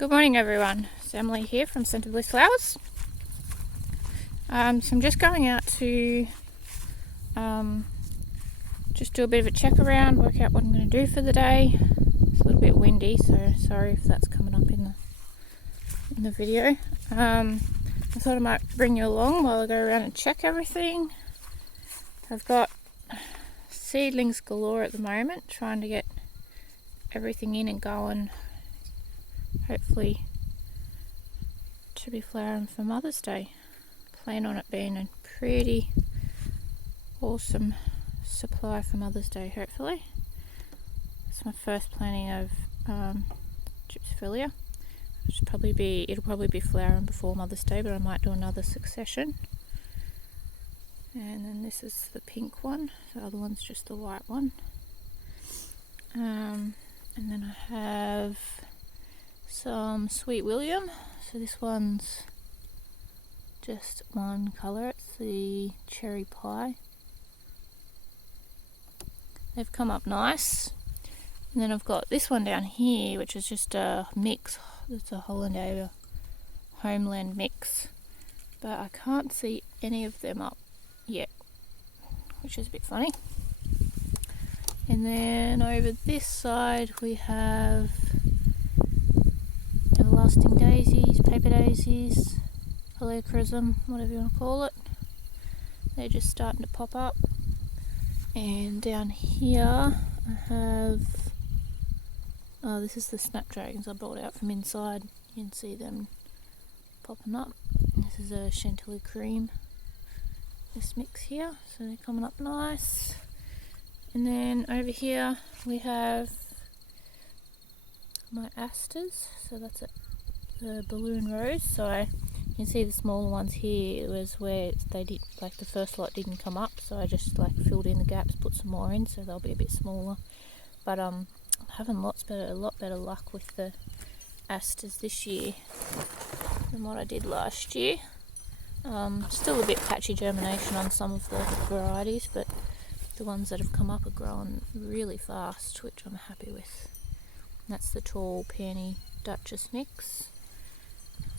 Good morning everyone, it's Emily here from Centre Bliss Flowers. So I'm just going out to just do a bit of a check around, work out what I'm going to do for the day. It's a little bit windy, so sorry if that's coming up in the video. I thought I might bring you along while I go around and check everything. I've got seedlings galore at the moment, trying to get everything in and going, hopefully to be flowering for Mother's Day. Plan on it being a pretty awesome supply for Mother's Day, hopefully. It's my first planting of gypsophilia. It'll probably be flowering before Mother's Day, but I might do another succession. And then this is the pink one, the other one's just the white one. And then I have some Sweet William. So this one's just one colour, it's the cherry pie. They've come up nice. And then I've got this one down here, which is just a mix. It's a Hollandaise Homeland mix, but I can't see any of them up yet, which is a bit funny. And then over this side we have everlasting daisies, paper daisies, paleochrysum, whatever you want to call it. They're just starting to pop up. And down here I have, this is the snapdragons I brought out from inside. You can see them popping up. This is a chantilly cream, this mix here, so they're coming up nice. And then over here we have my asters, so that's the balloon rose. So you can see the smaller ones here, it was where they did, like the first lot didn't come up, so I just like filled in the gaps, put some more in, so they'll be a bit smaller. But I'm having a lot better luck with the asters this year than what I did last year. Still a bit patchy germination on some of the varieties, but the ones that have come up are growing really fast, which I'm happy with. And that's the tall peony Duchess mix.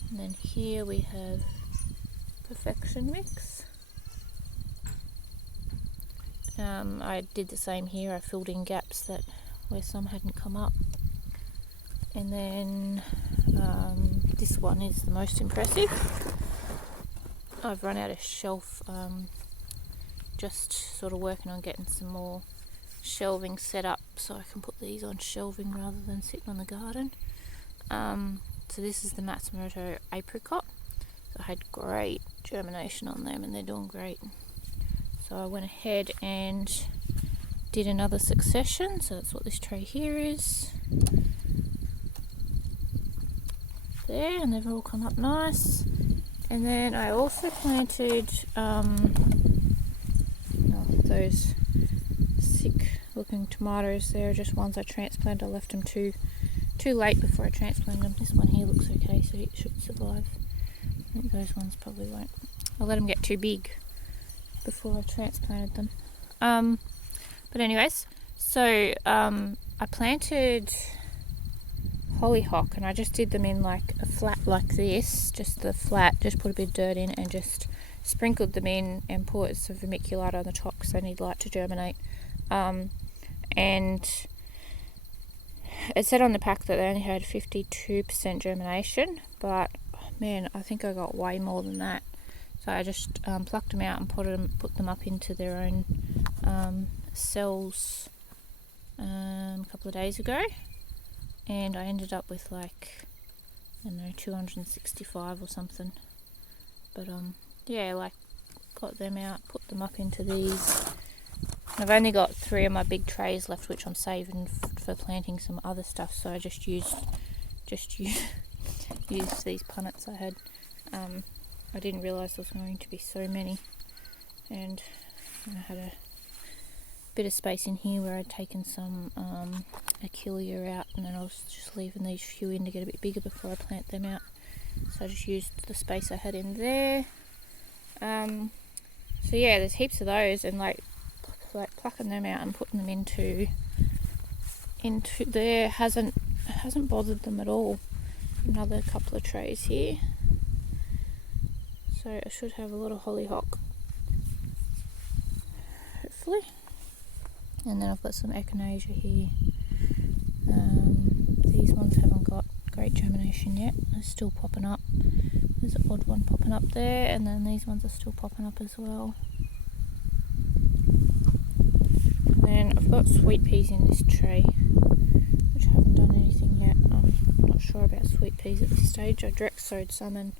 And then here we have Perfection mix. I did the same here, I filled in gaps where some hadn't come up. And then this one is the most impressive. I've run out of shelf, just sort of working on getting some more shelving set up so I can put these on shelving rather than sitting on the garden. So this is the Matsumoto Apricot. I had great germination on them and they're doing great. So I went ahead and did another succession, so that's what this tray here is. There, and they've all come up nice. And then I also planted those sick looking tomatoes. They're just ones I transplanted. I left them too late before I transplanted them. This one here looks okay, so it should survive. I think those ones probably won't. I let them get too big before I transplanted them. But anyways, so I planted hollyhock and I just did them in like a flat like this, just the flat, just put a bit of dirt in and just sprinkled them in and put some vermiculite on the top because they need light to germinate. And it said on the pack that they only had 52% germination, but man, I think I got way more than that. So I just plucked them out and put them up into their own cells a couple of days ago, and I ended up with like, I don't know, 265 or something. But yeah, like got them out, put them up into these. I've only got 3 of my big trays left, which I'm saving for planting some other stuff. So I just used these punnets I had. I didn't realise there was going to be so many, and I had a bit of space in here where I'd taken some Echinacea out, and then I was just leaving these few in to get a bit bigger before I plant them out. So I just used the space I had in there. So yeah, there's heaps of those, and like plucking them out and putting them into there hasn't bothered them at all. another couple of trays here. So I should have a lot of hollyhock, hopefully. And then I've got some Echinacea here. These ones haven't got great germination yet. They're still popping up. There's an odd one popping up there, and then these ones are still popping up as well. And then I've got sweet peas in this tray, which I haven't done anything yet. I'm not sure about sweet peas at this stage. I direct sowed some and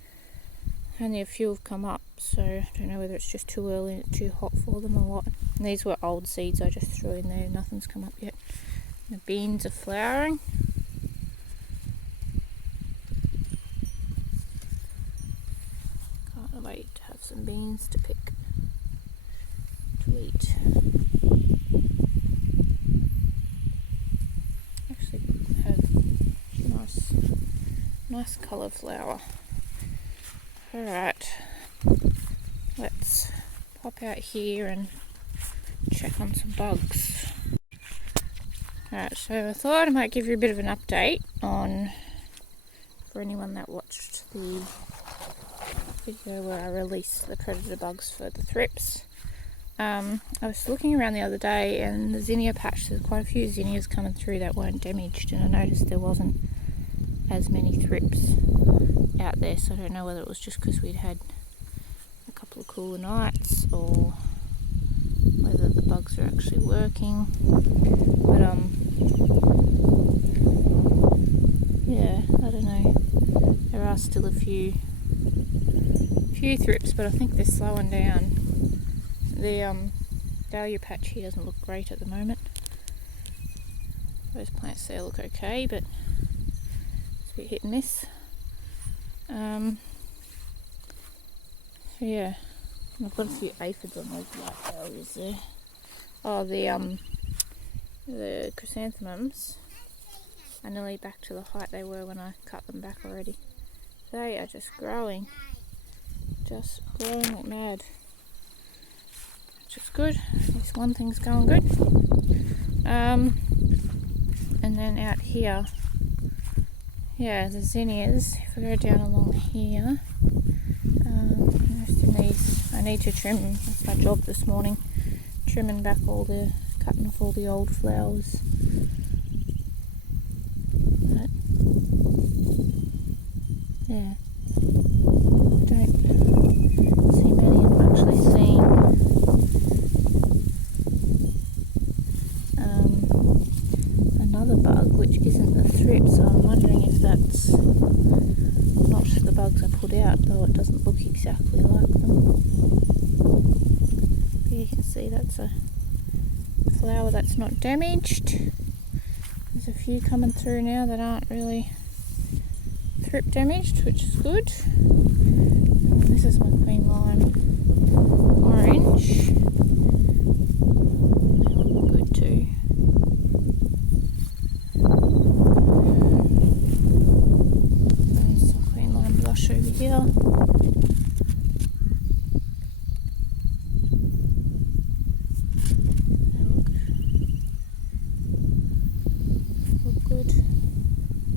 only a few have come up, so I don't know whether it's just too early and it's too hot for them or what. And these were old seeds I just threw in there, nothing's come up yet. The beans are flowering. Can't wait to have some beans to pick to eat. Actually have nice cauliflower. Alright, let's pop out here and check on some bugs. Alright, so I thought I might give you a bit of an update on, for anyone that watched the video where I released the predator bugs for the thrips. I was looking around the other day and the zinnia patch, there's quite a few zinnias coming through that weren't damaged, and I noticed there wasn't as many thrips out there, so I don't know whether it was just because we'd had a couple of cooler nights or whether the bugs are actually working. But yeah, I don't know. There are still a few thrips, but I think they're slowing down. The dahlia patch here doesn't look great at the moment. Those plants there look okay, but it's a bit hit and miss. So yeah, I've got a few aphids on those white dahlias there. Oh, the chrysanthemums are nearly back to the height they were when I cut them back already. They are just growing like mad, which is good. At least one thing's going good. And then out here, yeah, the zinnias, if I go down along here, just in these, I need to trim, that's my job this morning, cutting off all the old flowers. But, yeah, I don't see many. I'm actually seeing another bug which isn't the thrip, so I'm wondering if that's not the bugs I put out, though it doesn't look exactly like them. But you can see that's a flower that's not damaged. There's a few coming through now that aren't really thrip damaged, which is good. And this is my queen lime orange. They look good too. There's some queen lime blush over here.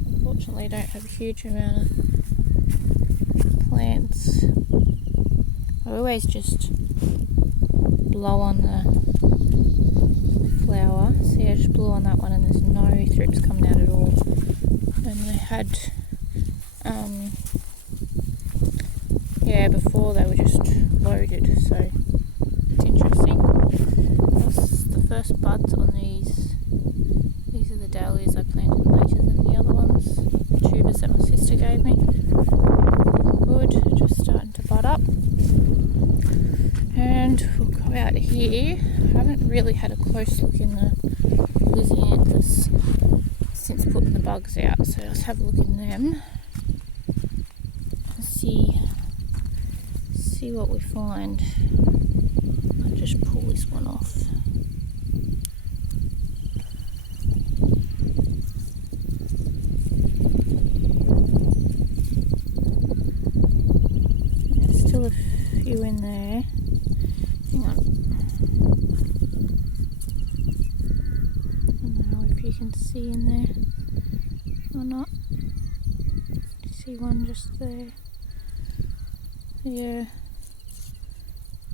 Unfortunately, I don't have a huge amount of plants. I always just blow on the flower. See, I just blew on that one and there's no thrips coming out at all. And they had, yeah, before they were just loaded, so it's interesting. That's the first buds on these. These are the dahlias I planted later than the other ones. The tubers that my sister gave me. Good, just starting to bud up. And we'll go out here. I haven't really had a close look in the lysianthus since putting the bugs out, so let's have a look in them and see what we find. I'll just pull this one off. A few in there. Hang on. I don't know if you can see in there or not. see one just there. Yeah,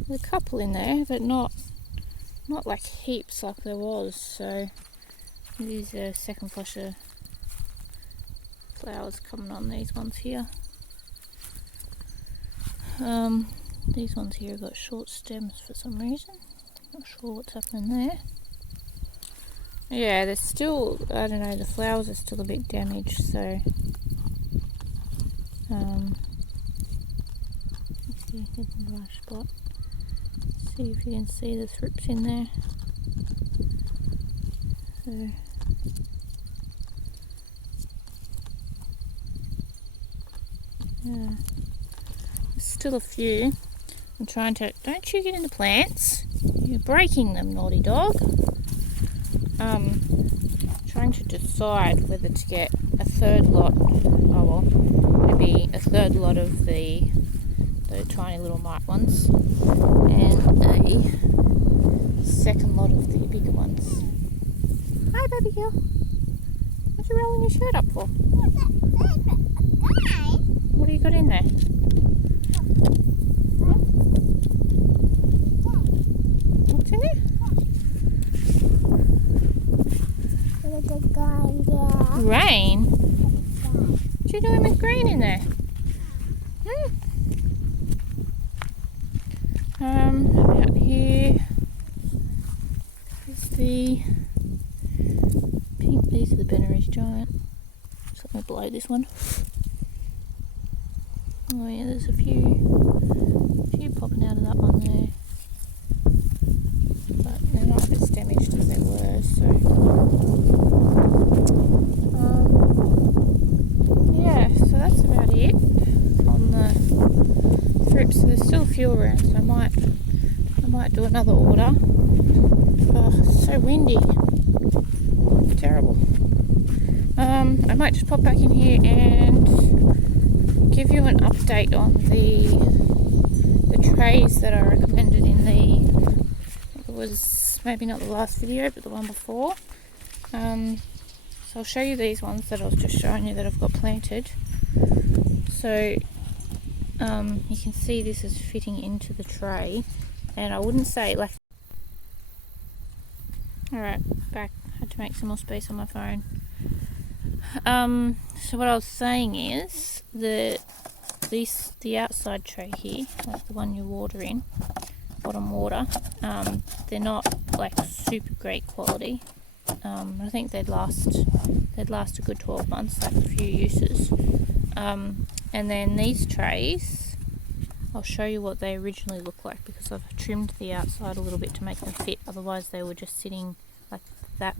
there's a couple in there, but not like heaps like there was. So these are second flush of flowers coming on these ones here. These ones here have got short stems for some reason. Not sure what's happening there. Yeah, there's still, I don't know, the flowers are still a bit damaged, so let's see, here's a dry spot. See if you can see the thrips in there. So yeah, there's still a few. I'm trying to, don't you get in the plants, you're breaking them, naughty dog. Trying to decide whether to get a third lot, maybe a third lot of the tiny little mite ones and a second lot of the bigger ones. Hi baby girl, what are you rolling your shirt up for? What do you got in there? What's in there? Rain? What are you doing with green in there? Out here is the pink. These are the Benary's giant. Just let me blow this one. Oh yeah, there's a few popping out of that one there. But they're not as damaged as they were, so yeah, so that's about it on the thrips. So there's still a few around, so I might do another order. Oh, it's so windy. Terrible. I might just pop back in here and give you an update on the trays that I recommended in it was maybe not the last video but the one before. So I'll show you these ones that I was just showing you that I've got planted. So you can see this is fitting into the tray, and I wouldn't say like, alright, back, had to make some more space on my phone. So what I was saying is the outside tray here, like the one you water in, bottom water, they're not like super great quality. I think they'd last a good 12 months, like a few uses. And then these trays, I'll show you what they originally look like, because I've trimmed the outside a little bit to make them fit, otherwise they were just sitting like that.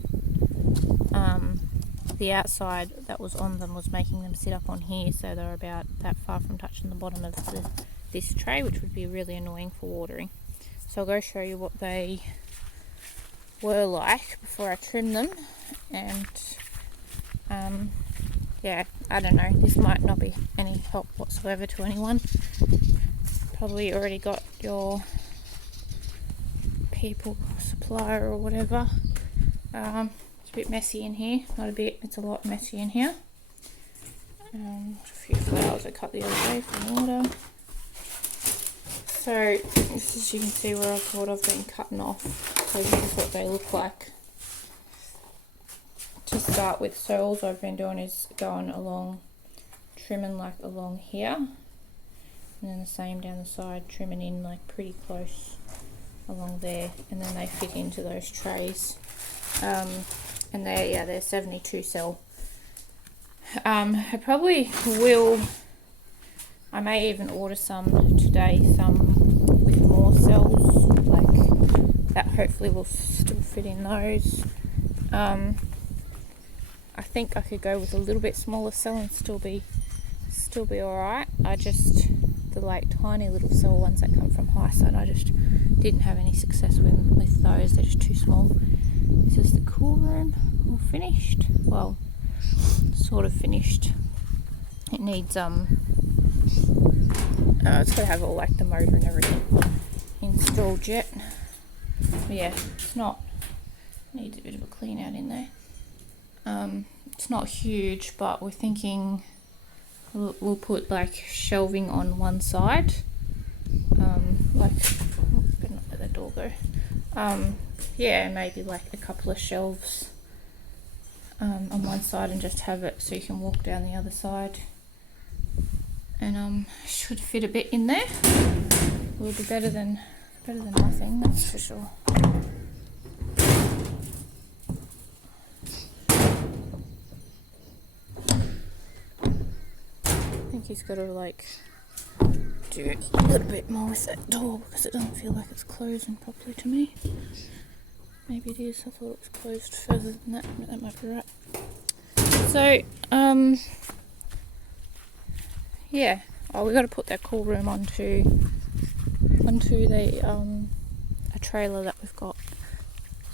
The outside that was on them was making them sit up on here, so they're about that far from touching the bottom of this tray, which would be really annoying for watering. So I'll go show you what they were like before I trim them. And yeah, I don't know, this might not be any help whatsoever to anyone. Probably already got your people supplier or whatever. It's a bit messy in here, not a bit, it's a lot messy in here. A few flowers I cut the other day from water. So this is, you can see where I've been cutting off. So this is what they look like to start with. So all I've been doing is going along, trimming like along here, and then the same down the side, trimming in like pretty close along there, and then they fit into those trays. And they're 72 cell. I probably will, I may even order some today, some with more cells, like that hopefully will still fit in those. I think I could go with a little bit smaller cell and still be alright. The like tiny little cell ones that come from Highside, I just didn't have any success with those. They're just too small. This is the cool room, all finished. Well, sort of finished. It needs it's gotta have all like the motor and everything installed yet. But yeah, it's not, needs a bit of a clean out in there. It's not huge, but we're thinking we'll put like shelving on one side, like, oh, better not let that door go. Yeah, maybe like a couple of shelves on one side, and just have it so you can walk down the other side, and should fit a bit in there. Will be better than nothing, that's for sure. I think he's got to like do a little bit more with that door because it doesn't feel like it's closing properly to me. Maybe it is. I thought it was closed further than that, but that might be right. So, yeah. Oh, we got to put that cool room onto the a trailer that we've got,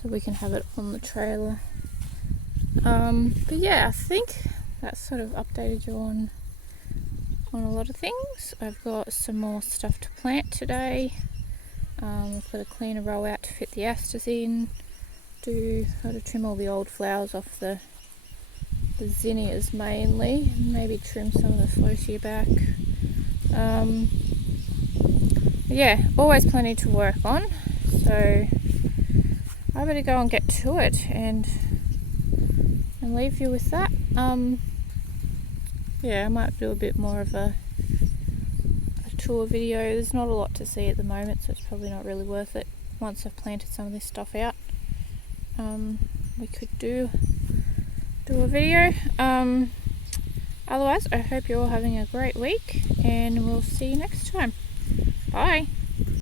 so we can have it on the trailer. But yeah, I think that's sort of updated you on a lot of things. I've got some more stuff to plant today. I've got to clean a row out to fit the asters in. Got to trim all the old flowers off the zinnias mainly, and maybe trim some of the floatia back. Yeah, always plenty to work on, so I better go and get to it and leave you with that. Yeah, I might do a bit more of a tour video. There's not a lot to see at the moment, so it's probably not really worth it. Once I've planted some of this stuff out, we could do a video. Otherwise, I hope you're all having a great week, and we'll see you next time. Bye.